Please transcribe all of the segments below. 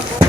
Oh,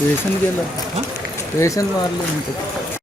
ration గేల ration వాళ్ళు ఉంటుంది